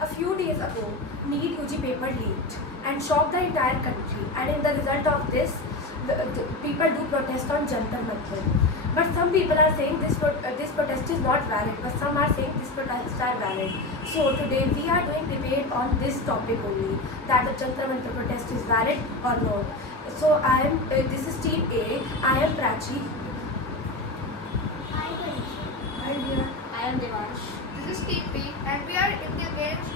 A few days ago, NEET UG paper leaked and shocked the entire country. And in the result of this, the people do protest on Jantar Mantar. But some people are saying this protest is not valid, but some are saying this protests are valid. So today we are doing debate on this topic only, that the Jantar Mantar protest is valid or not. So this is team A. I am Prachi. I am Devansh. This is Team B and we are in the against.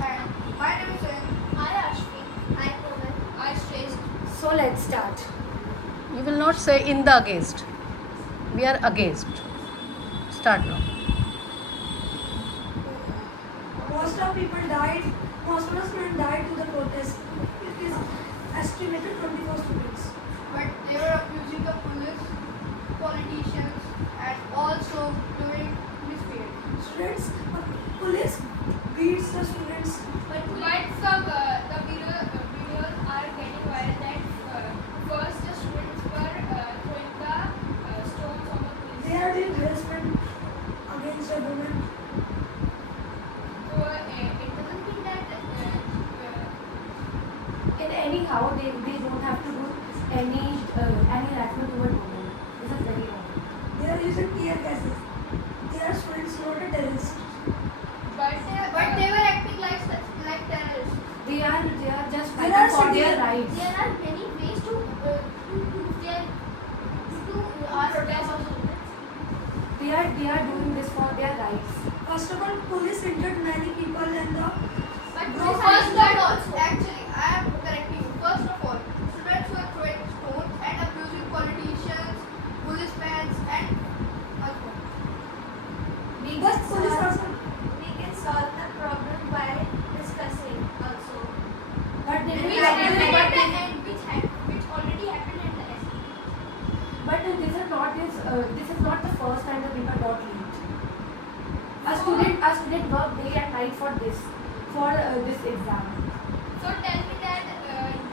And my name is Zen. I Ashvi. I Komal. I Shreyas. So let's start. You will not say in the against. We are against. Start now. Most of people died, most of the students died to the protest. It is estimated 24 students. But they were abusing the police, politicians, and also doing misbehavior. Students, police beats the students. But some the videos are getting viral that first the students were throwing the stones on the police. They are doing harassment against a woman. So it doesn't mean that In anyhow, they don't have to do any harassment toward women. This is very wrong. They are using tear gases. They are students, not a terrorist. but they were acting like terrorists. They are just There fighting are for their civilian- rights. There are many ways to our protest. They are doing this for their rights. First of all, police injured many people and the But No, First of all, actually, I am correcting you. First of all, students were throwing stones and abusing politicians, policemen, and husbands. but police also. We can solve the problem by discussing also. But they Which will happened but, at the end, which already happened at the end. but this is not the first time the paper got leaked. A student worked day and night for this exam. So tell me that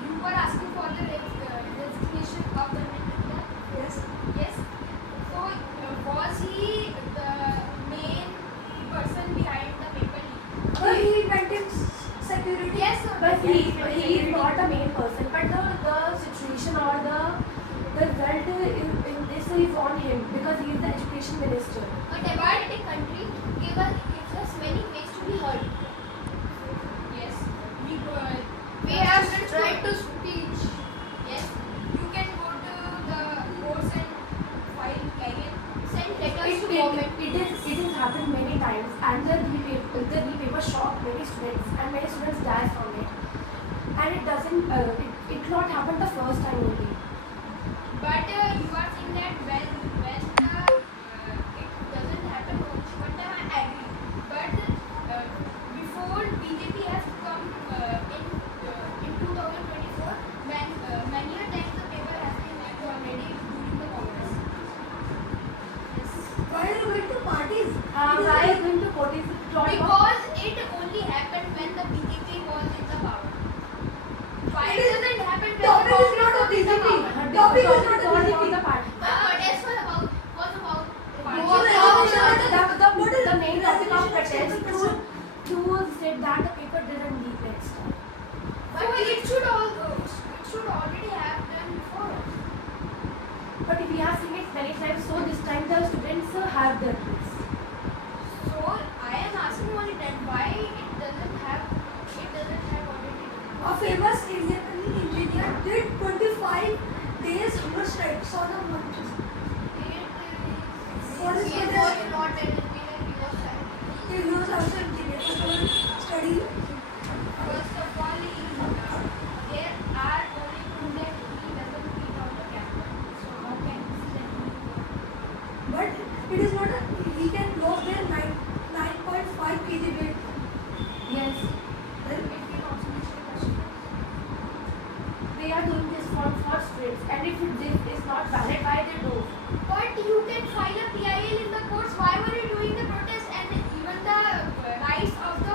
you were asking for the resignation of the minister. Yes. Yes. So was he the main person behind the paper leak? But he maintains security. Yes, sir. But he is not the main person. But the situation or the result in this is on him because he is the education minister. A democratic country gives us many ways to be heard. Yes. We have the right to speech. Yes. You can go to the courts and file again. Send letters to government. It has happened many times, and the paper shocked many students, and many students died from it. And it doesn't it not happened the first time only. But you are saying that when it doesn't happen one time, I agree. But before BJP has come in 2024, many a times the paper has been leaked already during the Congress. Yes. Why are you going to parties? Why is going to quote is Because it only happened when the BJP was in the power. Why It is- doesn't happen when the Topic is Congress not a was in the BJP. power? Topic is not a for BJP. the party. The protest was about the party. The main topic of protest to say that the paper didn't leak next time. But it should already have done before. But we have seen it many times, so this time the students have done this. So I am asking only that why it doesn't have already done. A famous Indian engineer did 25 days hunger strike. Saw the monkeys. What is He the was best? not an engineer, he was scientist. He was also engineer. First of all, study. First of all, there are only two that he doesn't fit on the camera. So how can he see that? But it is not a, he can lose their 9.5 kg weight. Yes, Then It can also be question. they are doing this for students, and if this is not valid, why they do? But you can file a PIL in the courts. Why were you doing the protest? And even the rights of the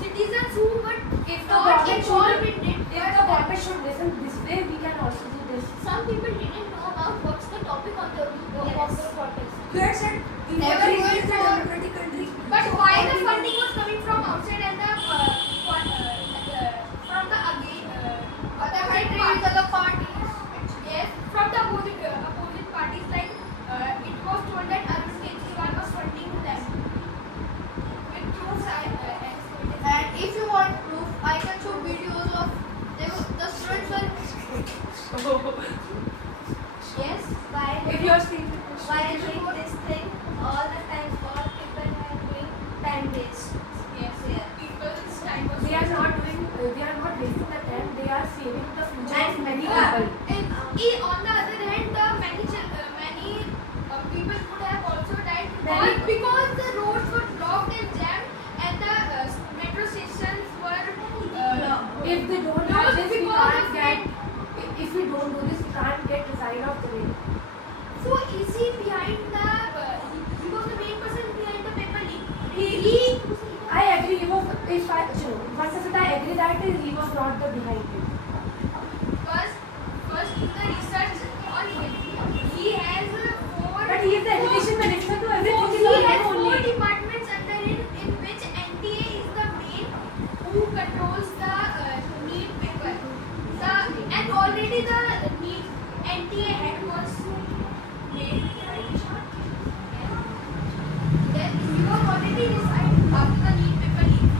citizens who were If the not government involved in it. If the government should listen this way, we can also do this. Some people didn't know about what's the topic of the protest. you had said we Never want to going create a for- democratic country. But So why all the people- funding was coming from outside and want proof, I can show videos of the students were. Yes, If you are seeing while doing this thing, all the time, all people are doing time waste. Yes. Yeah. People's time was they are not wasting the time, they are saving the future of many people. On the other hand, the many people could have also died Many- because the roads were blocked and jammed and the metro stations were If they don't No, have this, we because can't of get. If we don't do this, we can't get result of the way. so easy behind the he was the main person behind the paper leak. I agree. He was. If I, no, 1% I agree that he was not the behind it. First do the research on him. He has four. But he is the education minister to everything. He Is on has him four only. departments under him, in which NTA is the main who controls the NEET paper. And already the NEET NTA head was made. Then he was already resigned after the NEET paper leak.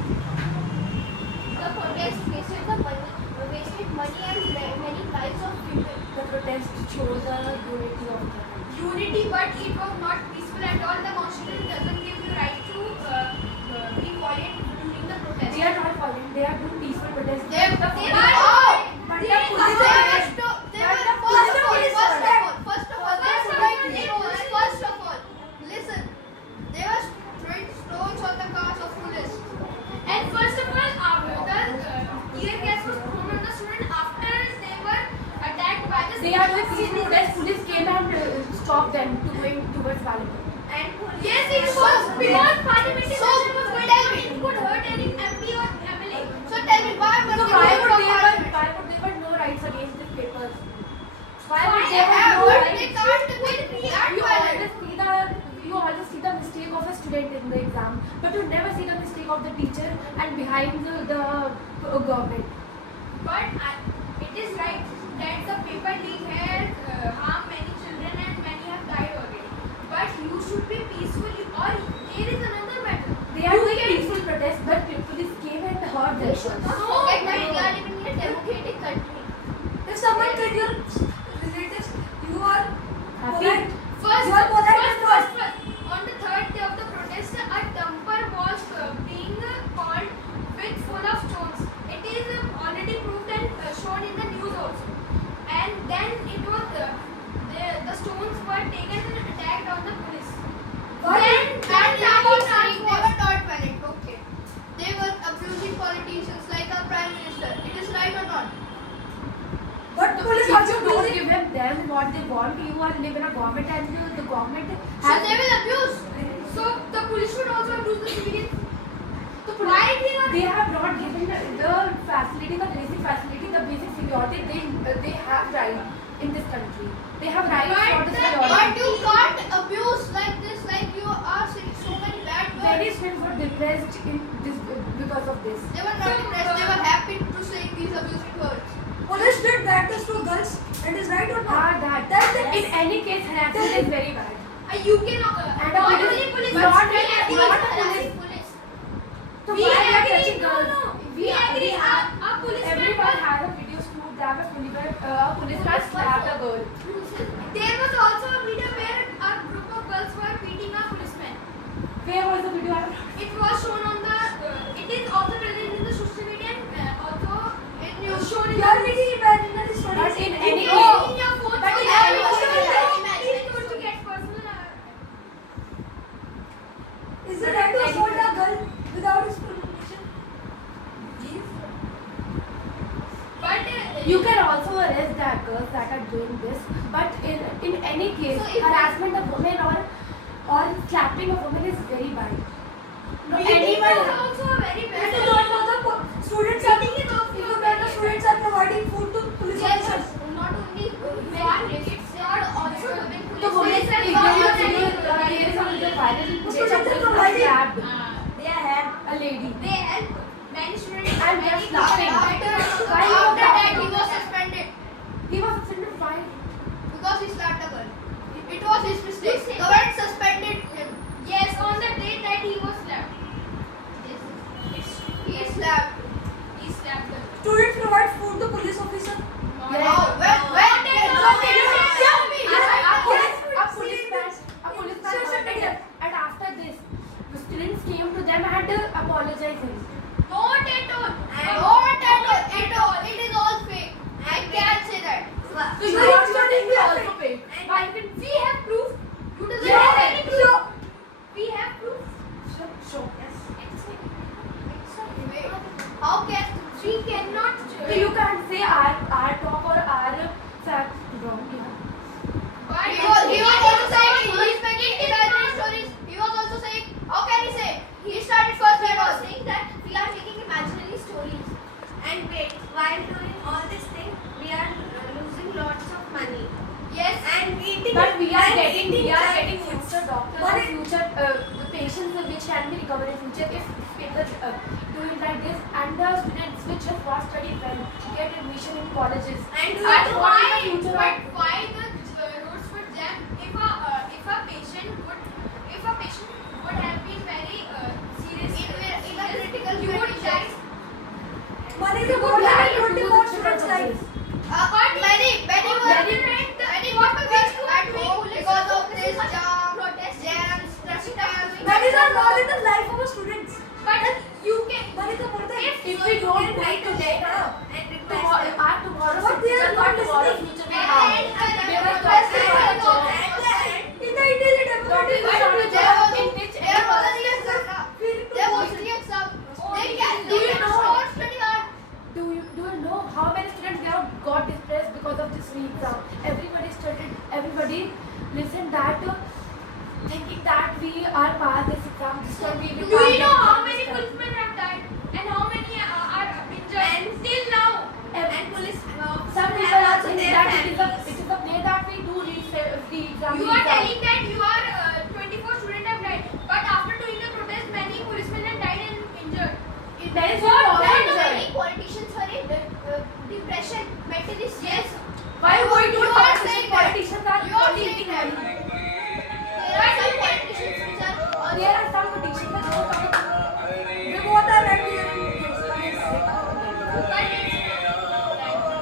The protest wasted money and many lives of people. The protest shows the unity of the country. Unity, but it was not peaceful at all. The constitution doesn't give you right to be violent during the protest. They are not following. They are doing peaceful protest. They are- The they police- are- But they the are- police they are- are- Listen, they were throwing stones on the cars of police. And first of all, the tear gas was thrown on the student after they were attacked by the They are doing peaceful protest. Police came and stopped them to going towards Parliament. And Yes, it was because parliamentary So, session was going tell on. me. It could hurt any MP or MLA. so tell me, why was So the why people would from they Parliament? were no rights against these papers? Why Why would they they have no But rights? they can't You always see the mistake of a student in the exam, but you never see the mistake of the teacher and behind the government. But it is right that the paper leak has harmed many children and many have died already. But you should be peaceful. Or there is another matter. They are You doing can- peaceful protest, but police came and hurt them. We should not forget that we are living in a democratic country. If someone killed your relatives, you are Happy? polite. First, You are polite and on the third day of the protest, a dumper was being called with full of stones. It is already proved and shown in the news also. And then it was the stones were taken and attacked on the police. But Then And that they rally were saying they was were not valid. Okay. They were abusing politicians like our prime minister. It is right or not? But police If also you don't abusing. give them what they want, you are live in a government and the government So has they will abuse. so the police should also abuse the civilians. the Why they have not given the facility, the basic facility, the basic security they have right in this country. They have rights for the But security. you can't abuse like this, like you are saying so many bad Many words. students were depressed in this because of this. They were not impressed. They were happy to say these abusing words. Police did practice to girls. It is right or not? That in any case harassment is very bad. you can And not police- only police, not- but we agree. not Harassing police. So We why they are agree. touching No, girls? no. We agree. Our policemen Everyone were- has a video to prove that a policeman slapped a girl. There was also a video where a group of girls were beating a policeman. Where was the video? It was shown on the. It is also present in the social media and also In news. shown in You are making imaginary But stories. in in any your case, phone. but in So any that was case- shown that please don't to get personal. Is it right to assault a girl without his permission? But you can also arrest the girls that are doing this. But in any case, So if- harassment of women or slapping of women is very bad. No, beating anyone. is also a very It bad. is not for the students are Beating is also if you a when very the students are providing food to police Yes, officers. not only Why? men, they are also women The police. women, Police if are there is also a video, very- there is a video viral in which a Students are policeman providing- slapped They have a lady. they help many students And they are many slapping. people- Why you After that, laughing? he was suspended He was suspended why? because he slapped a girl. It was his mistake. You say- Government suspended him. Yes, on the day that he was slapped. He slapped. provide food to police officer? Yes. A policeman hurted him, and after this, the students came to them and apologized him. Not at all. It is all fake. I can't say that. So you are studying also fake. Why can we have proof? You doesn't Yes. have any proof. We have proof. Sure. How can We cannot. So you can't say our talk or our fact wrong. Yeah. But he was also saying he's making imaginary stories. He was also saying, how can he say? He started first We and are all. saying that we are making imaginary stories. And wait, while doing all this thing, we are losing lots of money. Yes. And eating. But we are and getting eating junk future doctors But or it- future the patients which can be recovered in future if people do it like this, and the students which have not studied well get admission in colleges. And do But it what is why? the future But of why the roads were jammed? If a patient would have been very serious In a critical you would condition. die. Money is more than 24 students' lives. Many were at home because of this protest. jams, traffic jams. Monies are more than the life of a student. But you can. Money is more than. if we don't do it today, and tomorrow tomorrow's But they are future, not tomorrow's listening. future we have. And They were and- talking and- about and- job. In the India, the democratic But country, there there was in which There was a re-exam. feel to There was vote. re-exam. They Do can you know? not study hard. Do you know how many students they have got depressed because of this re-exam? Everybody listened that thinking that we are past this exam, this time we will Do pass you know this how exam, many this time. policemen have died and how many are injured till now? And police Some people are saying that it is a play that we do re-exam. You are telling